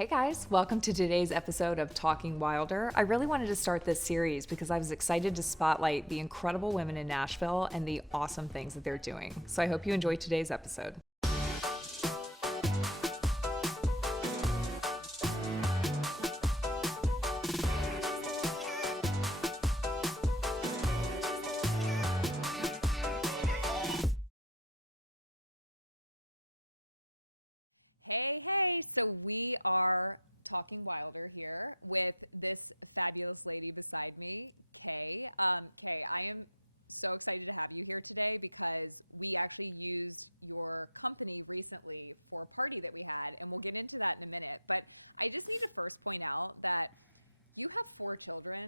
Hey guys, welcome to today's episode of Talking Wylder. I really wanted to start this series because I was excited to spotlight the incredible women in Nashville and the awesome things that they're doing. So I hope you enjoyed today's episode. Hey, so we are talking Wylder here with this fabulous lady beside me, Kay. Kay, I am so excited to have you here today because we actually used your company recently for a party that we had, and we'll get into that in a minute. But I just need to first point out that you have 4 children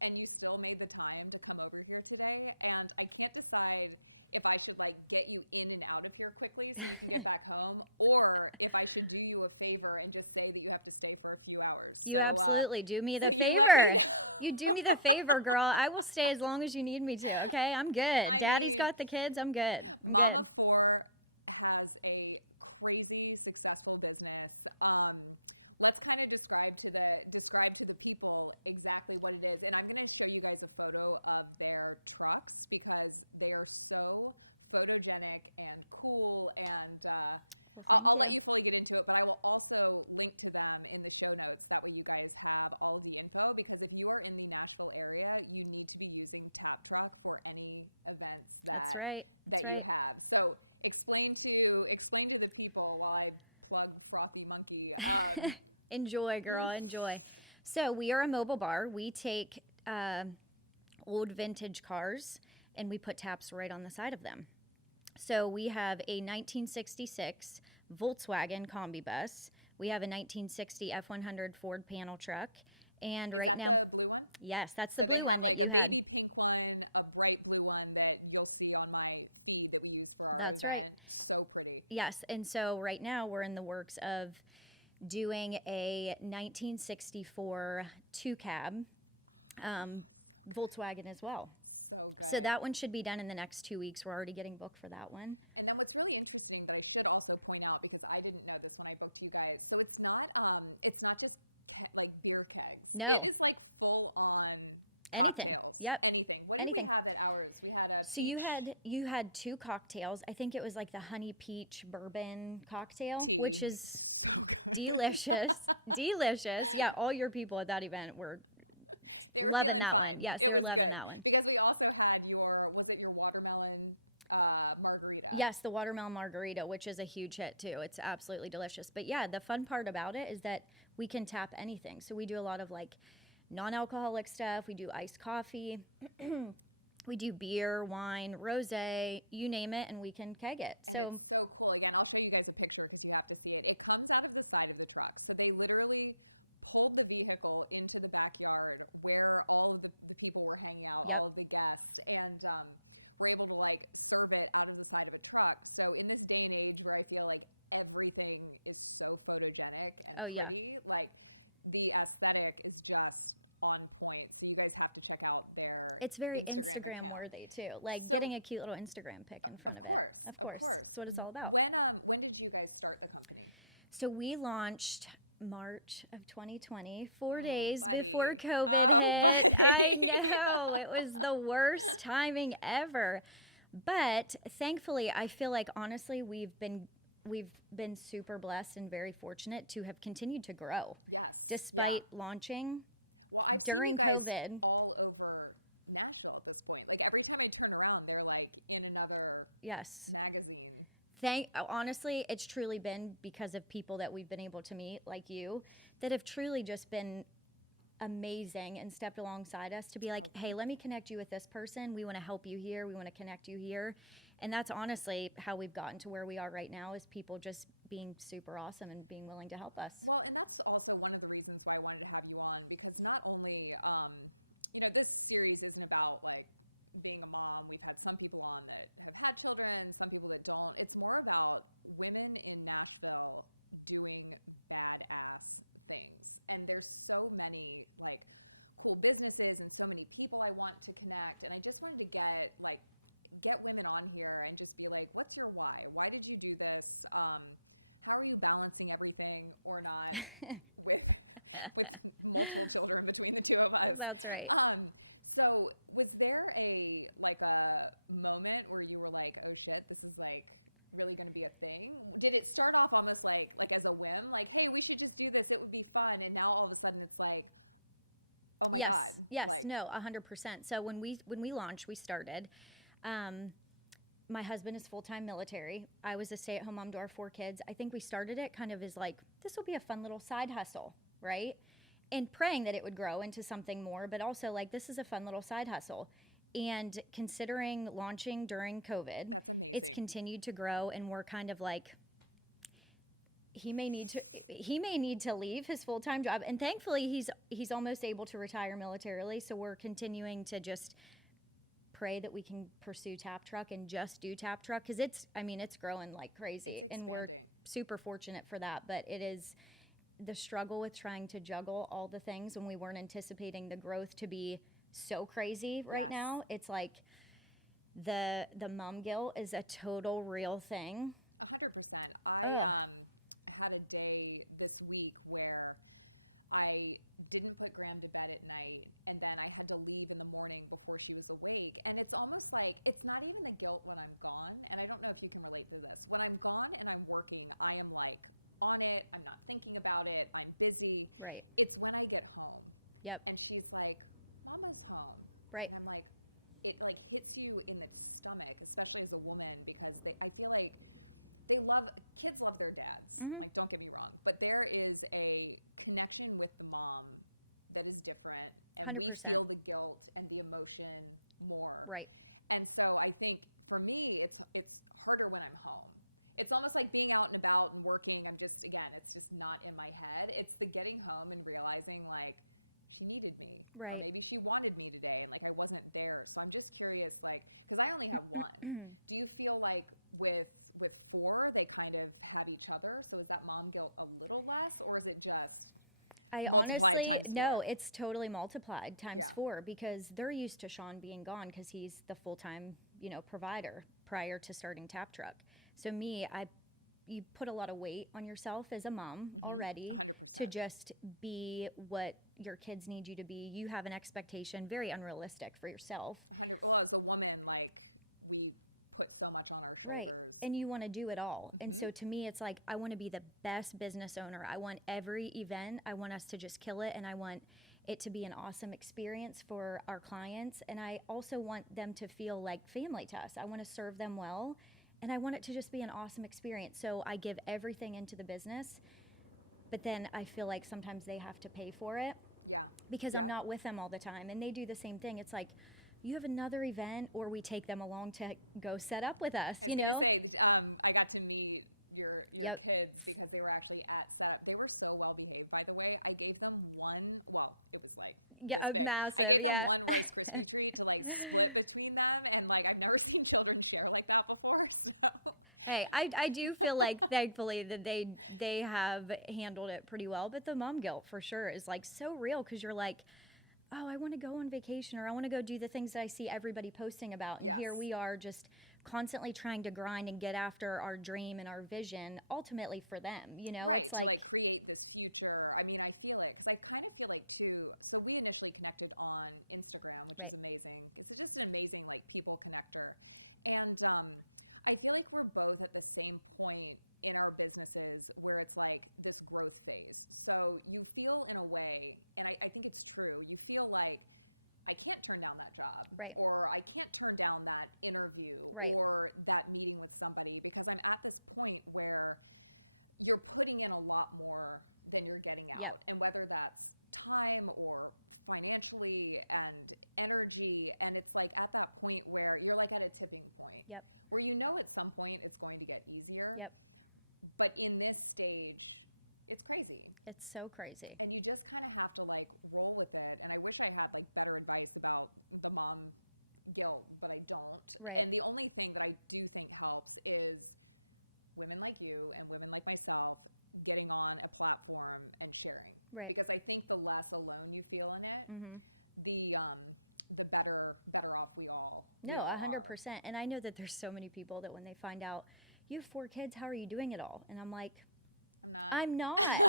and you still made the time to come over here today, and I can't decide if I should get you in and out of here quickly so you can get back home, or if I should do you a favor and just say that you have to stay for a few hours. You So, absolutely do me the favor. You do me the favor, girl. I will stay as long as you need me to, okay? I'm good. Daddy's got the kids. I'm good. I'm good. Mama 4 has a crazy successful business. Let's kind of describe to the people exactly what it is. And I'm going to show you guys a photo of their trucks because they are so photogenic and cool. And Well, I'll thank let you. you fully get into it, but I will also link to them in the show notes. That way you guys have all of the info, because if you are in the Nashville area, you need to be using Tap Truck for any events That's right. That's right. you have. So explain to the people why Plug Frothy Monkey. Enjoy, girl. Enjoy. So we are a mobile bar. We take old vintage cars and we put taps right on the side of them. So we have a 1966 Volkswagen combi bus. We have a 1960 F100 Ford panel truck. And right now, the blue one? yes, that's the blue one that you had. A pink one, a bright blue one that you'll see on my feed that we use for our That's right. event. So pretty. Yes, and so right now we're in the works of doing a 1964 two cab Volkswagen as well. So that one should be done in the next 2 weeks. We're already getting booked for that one. And then what's really interesting, but I should also point out, because I didn't know this when I booked you guys, so it's not just beer kegs. No. It is full on Anything. cocktails. Yep. Anything. What Anything. did we have at ours? We had a So you had 2 cocktails. I think it was the honey peach bourbon cocktail, which is delicious. Delicious. Yeah, all your people at that event were loving that one. Yes, they were loving that one. Because we also had was it your watermelon margarita? Yes, the watermelon margarita, which is a huge hit too. It's absolutely delicious. But yeah, the fun part about it is that we can tap anything. So we do a lot of non-alcoholic stuff. We do iced coffee. We do beer, wine, rosé, you name it, and we can keg it. So it's so cool. Again, I'll show you guys a picture because you have to see it. It comes out of the side of the truck. So they literally pulled the vehicle into the backyard where all of the people were hanging out, Yep. all of the guests, and we're able to serve it out of the side of the truck. So in this day and age where I feel everything is so photogenic and Oh, yeah. pretty, the aesthetic is just on point. So you guys have to check out their it's very Instagram worthy too. Getting a cute little Instagram pic in front of it. Of course. That's what it's all about. When did you guys start the company? So we launched March of 2020, 4 days before COVID hit. I know, it was the worst timing ever. But thankfully, I feel honestly we've been super blessed and very fortunate to have continued to grow despite launching during COVID. All over Nashville at this point. Every time I turn around, they're in another Yes. magazine. Honestly, it's truly been because of people that we've been able to meet, like you, that have truly just been amazing and stepped alongside us to be hey, let me connect you with this person. We want to help you here. We want to connect you here. And that's honestly how we've gotten to where we are right now, is people just being super awesome and being willing to help us. Well, and that's also one of the reasons why I wanted to have you on, because not only, this series isn't about being a mom. We've had some people on that have had children and some people that don't. It's more about women in Nashville doing badass things. And there's so many cool businesses and so many people I want to connect. And I just wanted to get women on here and just be what's your why? Why did you do this? How are you balancing everything or not That's right. So was there a moment where you were like, oh shit, this is like really going to be a thing? Did it start off almost like as a whim, like, hey, we should just do this, it would be fun, and now all of a sudden it's like, oh my Yes, God. yes, Like, no, 100%. So when we launched, we started. My husband is full-time military. I was a stay-at-home mom to our 4 kids. I think we started it kind of as like, this will be a fun little side hustle, right? And praying that it would grow into something more, but also like, this is a fun little side hustle. And considering launching during COVID, it's continued to grow, and we're kind of like, he may need to leave his full-time job, and thankfully he's almost able to retire militarily, so we're continuing to just pray that we can pursue Tap Truck and just do Tap Truck, because it's growing like crazy, and we're super fortunate for that. But it is the struggle with trying to juggle all the things when we weren't anticipating the growth to be so crazy right now. It's like the mom guilt is a total real thing. 100%. I had a day this week where I didn't put Graham to bed at night, and then I had to leave in the morning before she was awake. And it's almost like, it's not even a guilt when I'm gone, and I don't know if you can relate to this. When I'm gone and I'm working, I am like on it, I'm not thinking about it, I'm busy. Right. It's when I get home. Yep. And she's like, Mama's home. Right. And I'm like, it like hits you in the stomach, especially as a woman, because I feel like kids love their dads. Mm-hmm. Like, don't get me wrong, but there is a connection with the mom that is different. And 100%. we feel the guilt and the emotion more. Right. And so I think for me, it's harder when I'm home. It's almost like being out and about and working. It's just not in my head. It's the getting home and realizing like she needed me. Right. Or maybe she wanted me today, and like I wasn't there. So I'm just curious, like, because I only have one. Do you feel like with 4 they kind of have each other? So is that mom guilt a little less, or is it just? I honestly, no, it's totally multiplied times 4, because they're used to Sean being gone because he's the full-time, provider prior to starting Tap Truck. So you put a lot of weight on yourself as a mom already 100%. to just be what your kids need you to be. You have an expectation, very unrealistic for yourself. Well, as a woman, like, we put so much on our shoulders. Right. And you want to do it all. And so to me, it's like, I want to be the best business owner. I want every event, I want us to just kill it, and I want it to be an awesome experience for our clients. And I also want them to feel like family to us. I want to serve them well, and I want it to just be an awesome experience. So I give everything into the business, but then I feel like sometimes they have to pay for it because I'm not with them all the time. And they do the same thing. It's like, you have another event, or we take them along to go set up with us, I got to meet your kids because they were actually at set. They were so well behaved, by the way. I gave them it was like massive, I gave them one treat to like split between them, and like I've never seen children share like that before. So. Hey, I do feel like, thankfully, that they have handled it pretty well, but the mom guilt for sure is like so real, because you're like, oh, I want to go on vacation, or I want to go do the things that I see everybody posting about. And here we are just constantly trying to grind and get after our dream and our vision, ultimately for them. Right. It's like create this future. I mean, I feel it, because I kind of feel like too, so we initially connected on Instagram, which is amazing. It's just an amazing like people connector. And I feel like we're both at the same point in our businesses where it's like this growth phase. So you feel in a way, and I think it's true, you feel like I can't turn down that job, right, or I can't turn down that interview, right, or that meeting with somebody, because I'm at this point where you're putting in a lot more than you're getting out. And whether that's time or financially and energy, and it's like at that point where you're like at a tipping point, where at some point it's going to get easier, but in this stage it's crazy. It's so crazy. And you just kind of have to like roll with it. And I wish I had like better advice about the mom guilt, but I don't. Right. And the only thing that I do think helps is women like you and women like myself getting on a platform and sharing. Right. Because I think the less alone you feel in it, the better off we all. No, 100%. And I know that there's so many people that when they find out you have 4 kids, how are you doing it all? And I'm like, I'm not.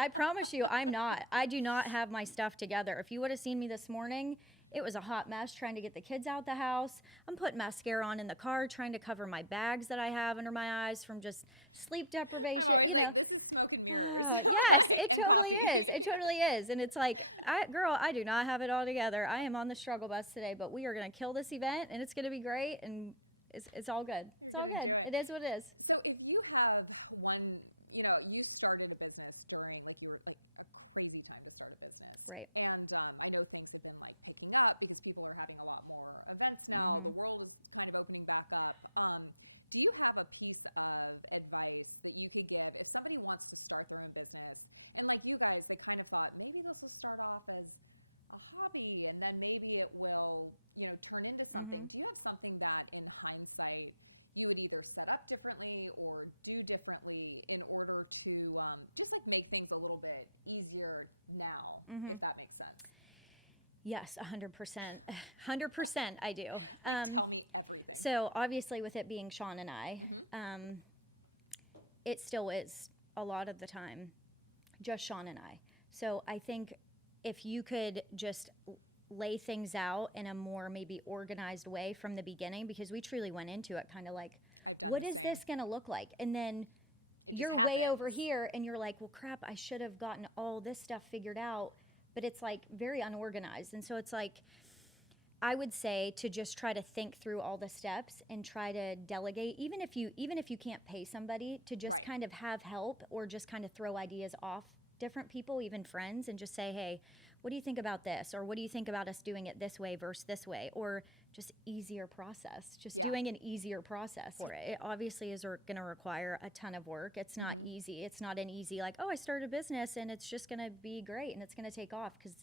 I promise you, I'm not. I do not have my stuff together. If you would have seen me this morning, it was a hot mess trying to get the kids out the house. I'm putting mascara on in the car, trying to cover my bags that I have under my eyes from just sleep deprivation, you know. This is smoke and mirrors. Yes, it totally is. It totally is. And it's like, girl, I do not have it all together. I am on the struggle bus today, but we are going to kill this event, and it's going to be great, and it's all good. It's all good. It is what it is. So if you have one, you started a business during, like, you were a crazy time to start a business. Right. And I know things have been, like, picking up because people are having a lot more events now. Mm-hmm. The world is kind of opening back up. Do you have a piece of advice that you could give if somebody wants to start their own business? And like you guys, they kind of thought maybe this will start off as a hobby and then maybe it will, turn into something. Mm-hmm. Do you have something that in hindsight you would either set up differently or do differently in order to just like make things a little bit easier now, Mm-hmm. if that makes sense? Yes, 100%. 100% I do. Tell me everything. So obviously with it being Sean and I, it still is a lot of the time just Sean and I. So I think if you could just lay things out in a more maybe organized way from the beginning, because we truly went into it kind of like, what is this going to look like? And then you're way over here and you're like, well, crap, I should have gotten all this stuff figured out. But it's like very unorganized. And so it's like, I would say to just try to think through all the steps and try to delegate, even if you can't pay somebody, to just kind of have help or just kind of throw ideas off different people, even friends, and just say, hey, what do you think about this? Or what do you think about us doing it this way versus this way? Or just easier process, just doing an easier process for it. It obviously is going to require a ton of work. It's not easy. It's not an easy like, oh, I started a business and it's just going to be great and it's going to take off, because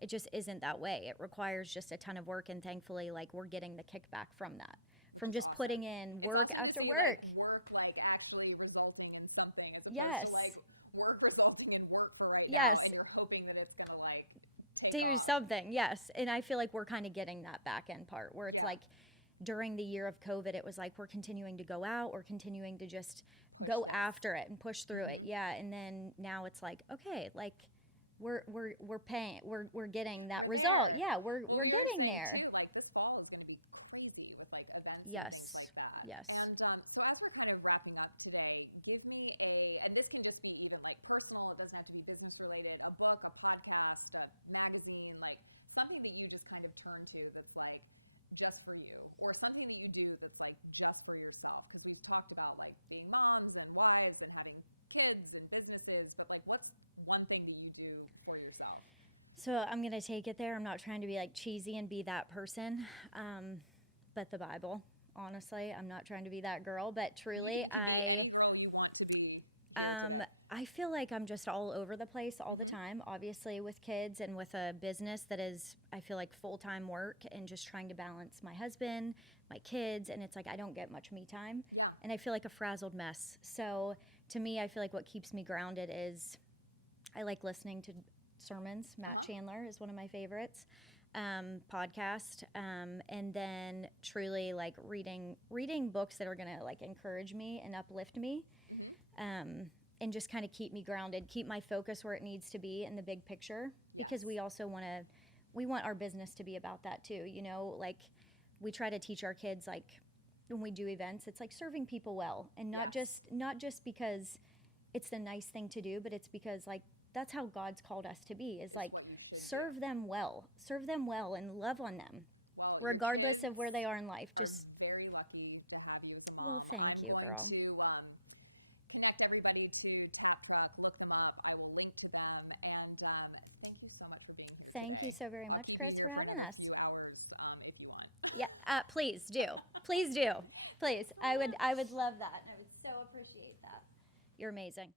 it just isn't that way. It requires just a ton of work, and thankfully, like, we're getting the kickback from that, from just putting in work after work. Like, work, like, actually resulting in something, as opposed Yes. to, like, work resulting in work for right Yes. now, and you're hoping that it's going to, like, take Do off. something, yes. And I feel like we're kind of getting that back end part where it's like during the year of COVID, it was like we're continuing to go out, or continuing to just go after it and push through it. Yeah. And then now it's like, okay, like we're paying, we're getting that result. Yeah, we're getting there. Too, like, this fall is going to be crazy with, like, events Yes. and things like that. Yes. And so as we're kind of wrapping up today, give me and this can just be even, like, personal, it doesn't have to be business related, a book, a podcast, a magazine, like something that you just kind of turn to that's like just for you, or something that you do that's like just for yourself, because we've talked about like being moms and wives and having kids and businesses, but like what's one thing that you do for yourself? So I'm going to take it there. I'm not trying to be like cheesy and be that person, but the Bible, honestly. I'm not trying to be that girl, but truly Any girl you want to be. I feel like I'm just all over the place all the time, obviously with kids and with a business that is, I feel like, full-time work, and just trying to balance my husband, my kids, and it's like I don't get much me time. Yeah. And I feel like a frazzled mess. So to me, I feel like what keeps me grounded is I like listening to sermons. Matt Chandler is one of my favorites. Podcast, and then truly like reading books that are going to like encourage me and uplift me. And just kind of keep me grounded, keep my focus where it needs to be in the big picture, because we also want our business to be about that too. Like we try to teach our kids, like when we do events, it's like serving people well, and not just because it's the nice thing to do, but it's because like that's how God's called us to be, is like serve them well and love on them, regardless of where they are in life. Just very lucky to have you as a mom. Well, thank you, girl. I'm going to connect everybody to Taftruck, look them up. I will link to them, and thank you so much for being here. Thank today. you so very I'll much, be Kris, here for having another us. 2 hours, if you want. Yeah, please do. Please do. Please. I would love that. I would so appreciate that. You're amazing.